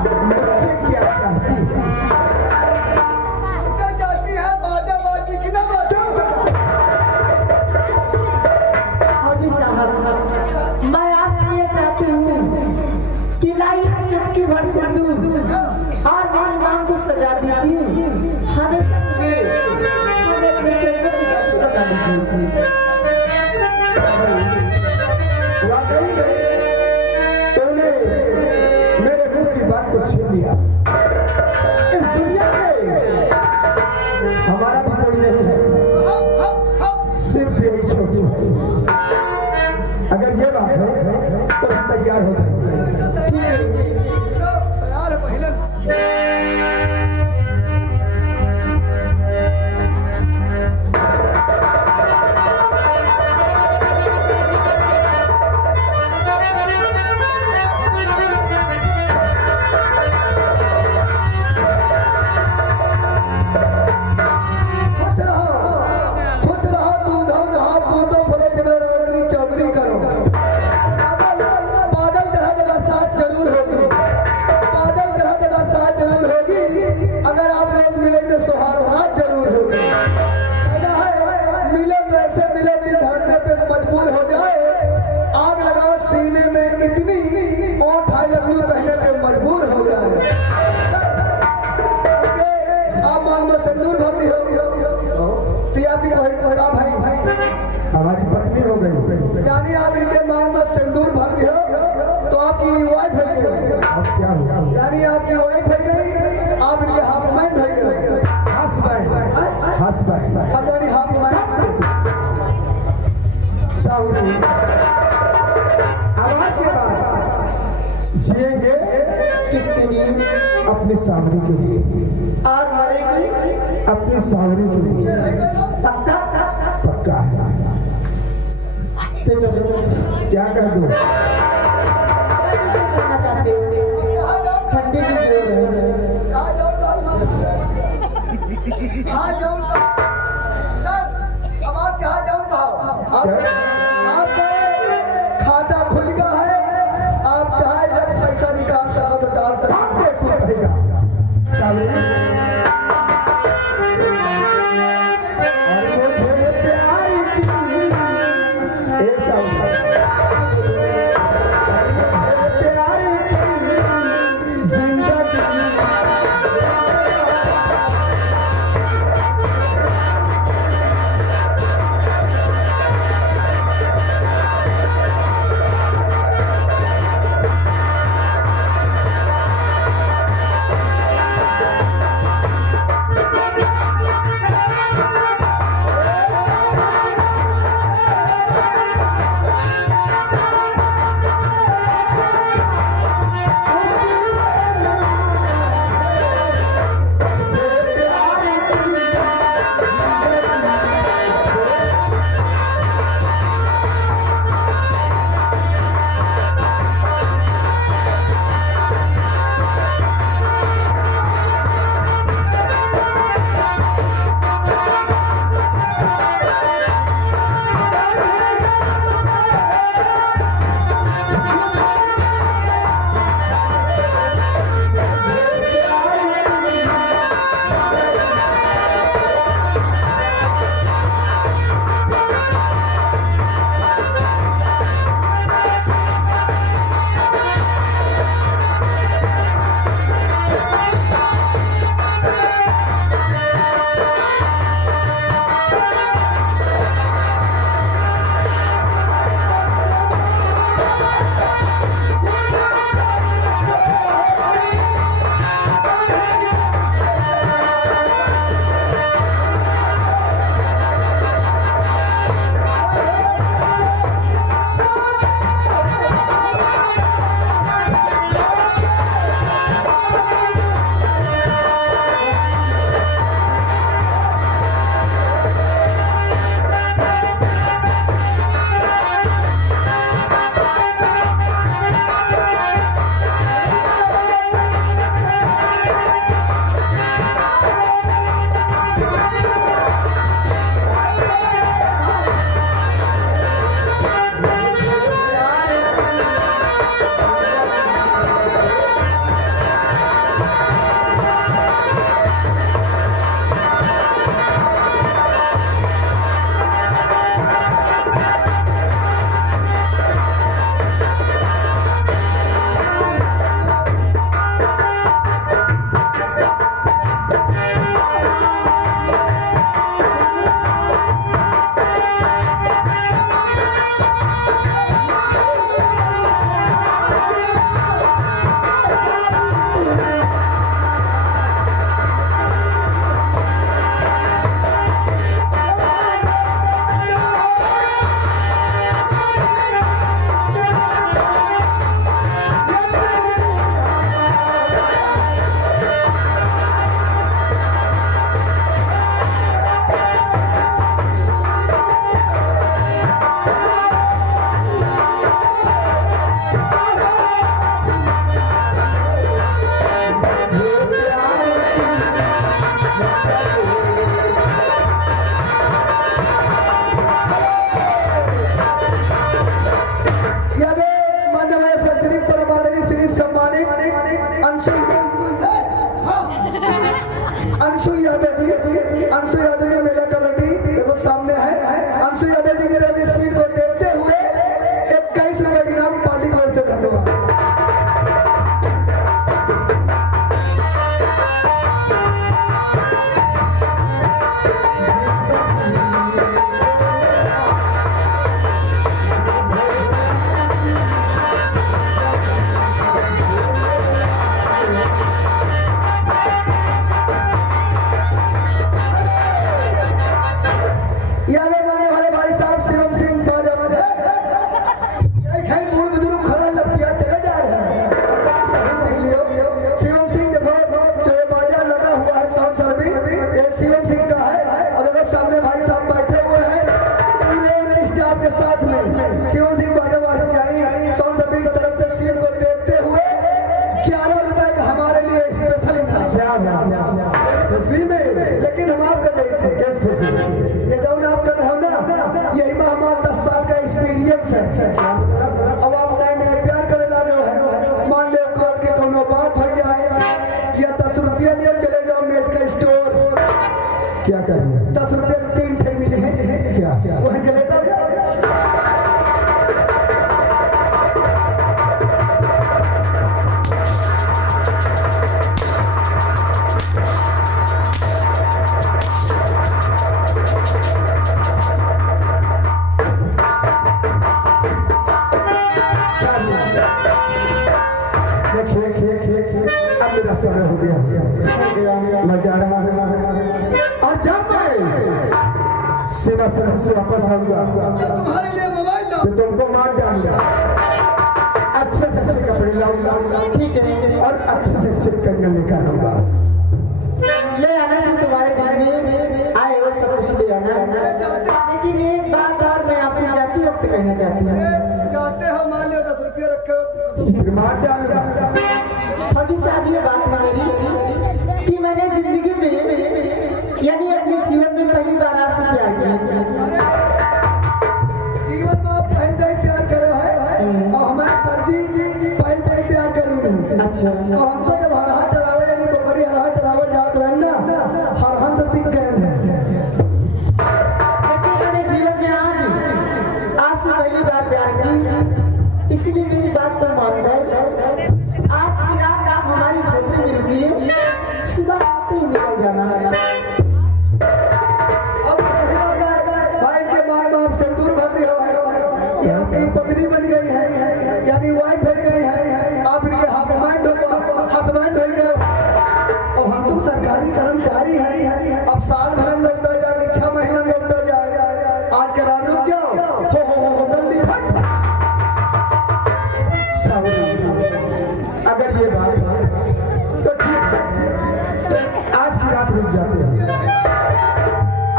मुझसे क्या चाहती है? क्या चाहती है? बाजा बाजी की ना बाजा। हाजी साहब, मैं आपसे ये चाहती हूँ कि लाइए चुटकी भर सिंदूर और मेरी मांग को सजा दीजिए। हमें अपने चरणों की दर्शन बता दीजिए। वाकई में तूने मेरे मुंह की बात को छीन लिया। इस दुनिया में हमारा भी कोई नहीं है, सिर्फ यही छोटू है। अगर ये बात है तो हम तैयार हो जाएंगे। ठीक है, तैयार है पहले। हमारी पत्नी हो गई, यानी आप इनके मांग में सिंदूर भर दियो तो आपकी वाइफ हो गई। अब क्या हुआ? यानी आपकी वाइफ हो गई, आप इनके हाफ मैन हो गए। हस्बैंड अब यानी हाफ मैन। सावरी आवाज के बाद जिएंगे किसके लिए? अपनी सावरी के लिए और मरेगी अपनी सावरी के लिए। पक्का? पक्का है। तो चलो, क्या कर दो? मैं भी जो करना चाहती हूँ। ठंडी की जोर है। कहाँ जाऊँ सर? अब आप कहाँ जाऊँ कहा? आपका खाता खुल गया है, आप चाहे जब पैसा निकाल सको तो डाल सको। सावरी अंशु यादव जी मेला कमेटी देखो सामने है। अंशु यादव जी की तरफ इस सीट को देखते हुए 21 रुपए की नाम पार्टी की ओर से धन्यवाद। साथ में शिवम सिंह बादल यानी साउंड सर्विस की तरफ से सीट को देखते हुए 11 रुपए का हमारे लिए स्पेशल खुशी में। लेकिन हम आप कर रहे थे ये जो आप कर रहे हो ना, यही में हमारा 10 साल का एक्सपीरियंस है। अब आप नए नए प्यार करे ला रहे हो। मान लो कॉल के कोनो बात हो जाए या 10 रुपया लिए चले जाओ मेडिकल स्टोर, क्या करेंगे? 10 रुपये 3 ठे मिले हैं क्या वहीं चले जाओ। अब मेरा समय हो गया, मैं जा रहा हूँ। और जब मैं सेवा सदन से वापस आऊंगा तुम्हारे लिए मोबाइल तो तुमको मार डालूंगा। अच्छे से अच्छे कपड़े लाऊंगा, ठीक है, और अच्छे से अच्छे कंगन लेकर आऊंगा। ले आना जो तुम्हारे घर में आए वो सब कुछ ले आना। लेकिन एक बात और मैं आपसे जाती वक्त कहना चाहती हूँ। जाते हो मान लो 10 रुपये रखे फिर मार डालूंगा। फौजी साहब ये बात है मेरी कि मैंने जिंदगी में यानी अपने जीवन में पहली बार आपसे प्यार किया। जीवन में आप पहले ही प्यार करे है और हमारे सर जी पहले ही प्यार करी नहीं। अच्छा, और हम तो जब हरहा चलावे यानी बकरी हरहा चलावे जात रहे ना, हरहन से सीख गए हैं। लेकिन मैंने जीवन में आज आपसे पहली बार प्यार की, इसलिए मेरी बात को मान लो। आज की रात आप हमारी झोपड़ी में रुकिए, सुबह आते ही निकल जाना है। अब सही बात है, भाई के मार बाप सिंदूर भर दिया है, ये आपकी पत्नी बन गई है यानी वाइफ हो गई है, आप इनके हस्बैंड हो गए। और हम तुम सरकारी कर्मचारी हैं, अब साल भर में लौटा जाए 6 महीना में लौटा जाए। आज के रात रुक जाओ, हो जल्दी। अगर ये बात है तो ठीक है, आज की रात रुक जाते हैं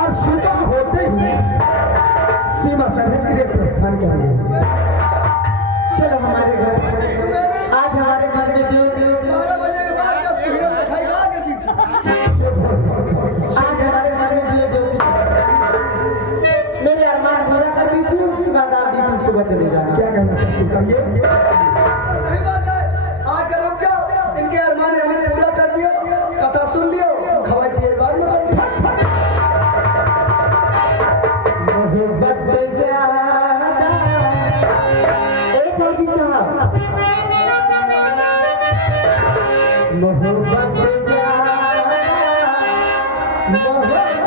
और सुबह होते ही सीमा सरहद के लिए प्रस्थान करेंगे। चलो हमारे घर। आज हमारे घर में जो 12 बजे के बाद जब तुम्हें बैठाएगा आगे पीछे। आज हमारे घर में जो मेरे अरमान पूरा कर दीजिए, उसके बाद आप भी सुबह चले जाना। क्या कहना चाहते हैं? कहिए। सही बात है, आगे रुक जाओ, इनके अरमान यानी पूरा कर दियो, कथा सुन लियो, खवाई पिए बाद में कर दियो। बस ज्यादा एक फौजी साहब मोहब्बत से ज्यादा मोहब्बत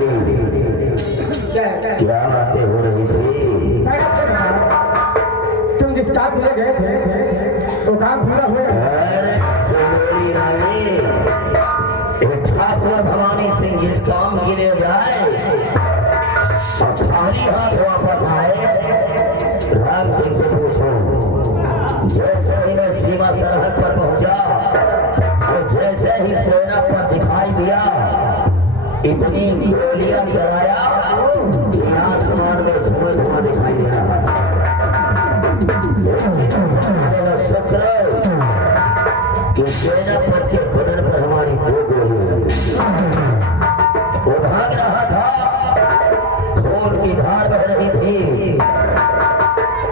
रानी क्या बातें हो रही थी? तुम जिस काम के लिए गए थे वो काम पूरा हुआ। अरे चमेली रानी, ठाकुर भवानी सिंह जिस काम के लिए जाए और खाली हाथ वापस आए, राम सिंह से पूछो। जैसे ही मैं सीमा सरहद पर पहुंचा और जैसे ही सेना पर दिखाई दिया, इतनी गोलियां चलाया कि आसमान में धुआं धुआं दिखाई दे रहा था। शुक्र कि सेनापति के बदन पर हमारी 2 गोलियां लगी। वो भाग रहा था, खून की धार बह रही थी।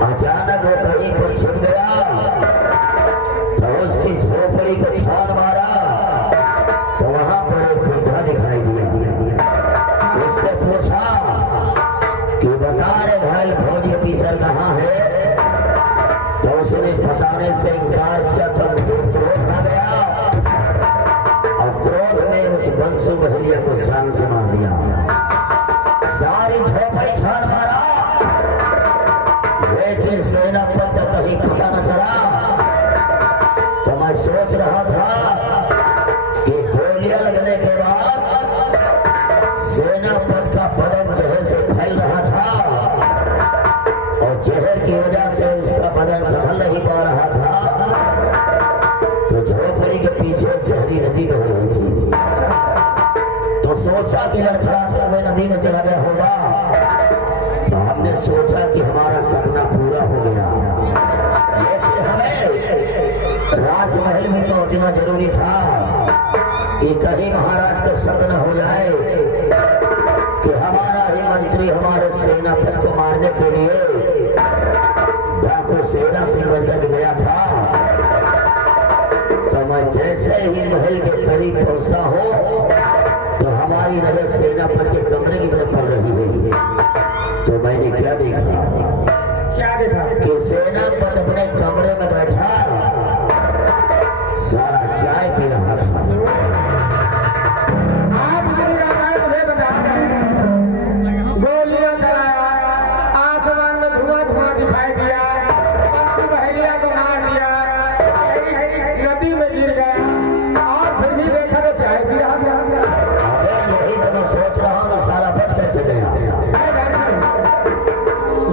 अचानक वो कहीं पर छिप गया तो उसकी झोपड़ी को छान मारा तो वहां पर एक बुढ़ा दिखाई दिया। उससे पूछा कि बता रे भाई भोज पीछर कहाँ है? तो उसने बताने से इनकार किया। तो क्रोध आ गया और क्रोध में उस बंसु बहलिया को जान से मार दिया। सारी झोपड़ी छान मारा, लेकिन सेनापति को कहीं पता न चला। तो मैं सोच रहा था कि गोलियां लगने के बाद सेनापति का बदन जहर से फैल रहा था और जहर की वजह से उसका बदन संभल नहीं पा रहा था। तो झोपड़ी के पीछे गहरी नदी बह रही थी। तो सोचा कि लड़खड़ाते हुए नदी में चला गया होगा। तो हमने सोचा कि हमारा सपना पूरा हो गया, लेकिन हमें राजमहल में पहुंचना जरूरी था कि कहीं महाराज को शक न हो जाए कि हमारा ही मंत्री हमारे सेनापति को मारने के लिए डाकू सेना से बनकर गया था। तो मैं जैसे ही महल के करीब पहुंचता हूं तो हमारी नजर सेनापति के कमरे की तरफ पड़ रही है। तो मैंने क्या देखा कि सेनापति अपने कमरे में बैठा सारा चाय पी रहा था। गोलियां चलाया, आसमान में धुआं धुआं दिखाई दिया, बंसु बहलिया को मार दिया, नदी में गिर गया और फिर भी देखा तो चाय पी रहा था। यही तो मैं सोच रहा हूँ कि सारा बच कैसे गया।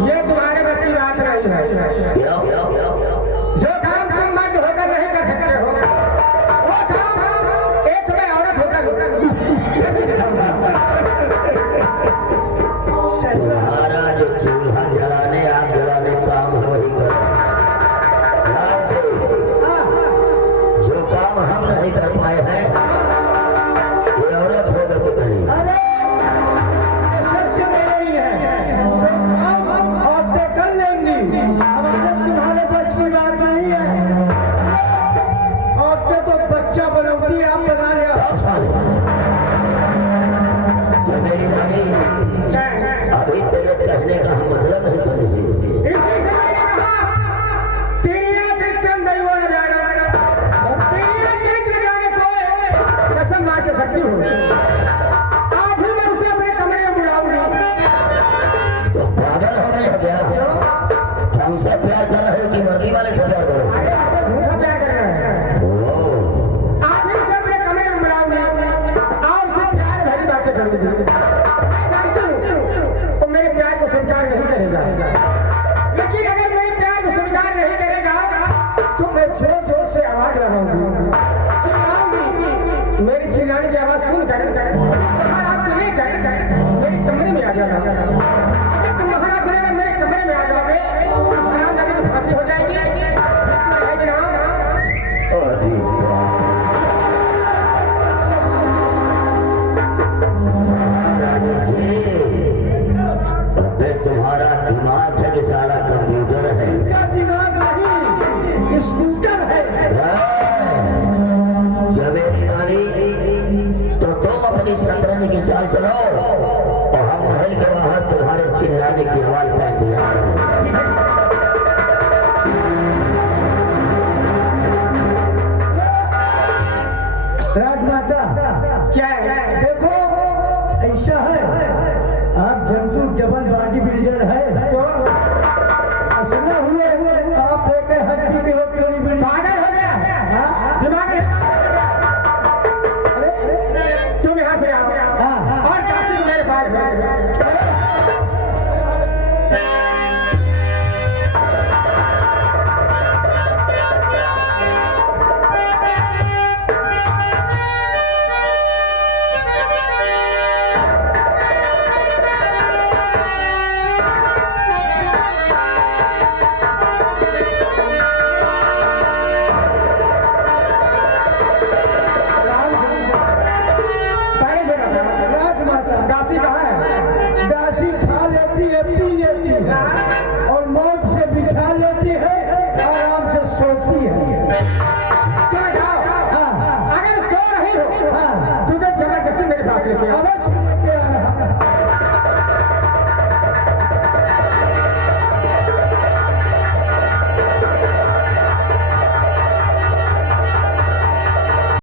ये तुम्हारे बस की बात नहीं है। क्यों? जो काम तुम मर्द होकर नहीं कर सकते हो, वो काम एक में औरत होकर तुम्हारा जो चूल्हा जलाने आग जलाने काम है वही करो। ध्यान से, जो काम हम नहीं कर पाए हैं ये औरत होकर के करेगी। अरे सत्य में नहीं है, जो काम औरतें कर लेंगी हमारे तुम्हारे बस की बात नहीं है। औरतें तो बच्चा बनौती है, आप बना लिया। मेरी रानी, अभी तेरे कहने का हम मतलब नहीं समझे। इसी से मैंने कहा, तेरा चित्तम नहीं बोल जाएगा, तेरा चित्त जाने को कसम मार के सकती हूँ। आज ही मैं उसे अपने कमरे में बुलाऊंगी। तो पागल हो गए हो क्या? हमसे प्यार कर रहे हो कि वर्दी वाले से प्यार करो? अरे आपसे झूठा प्यार कर रहे हैं। आज ही उसे अपने कमरे में बुलाऊंगी और उससे प्यार भरी बातें करूंगी। तो मेरे प्यार को स्वीकार नहीं करेगा, लेकिन अगर मेरे प्यार को स्वीकार नहीं करेगा तो मैं जोर जोर से आवाज लगाऊंगी, चिल्लाऊंगी। मेरी चिल्लाने की आवाज सुनकर महाराज को लेकर मेरे कमरे में आ जाना। अगर तुम महाराज को लेकर मेरे कमरे में आ जाओगे तो महाराज लगे तो फांसी हो जाएगी। तुम्हारा दिमाग है कि सारा कंप्यूटर है? दिमाग नहीं, स्कूटर है। जब मेरी रानी, तो तुम अपनी आप जंतु डबल बॉडी बिल्डर है तो सुना हुए आप एक हड्डी के हो थोड़ी बड़ी पागल हो गया दिमाग अरे तुम यहाँ से आओ और मेरे पास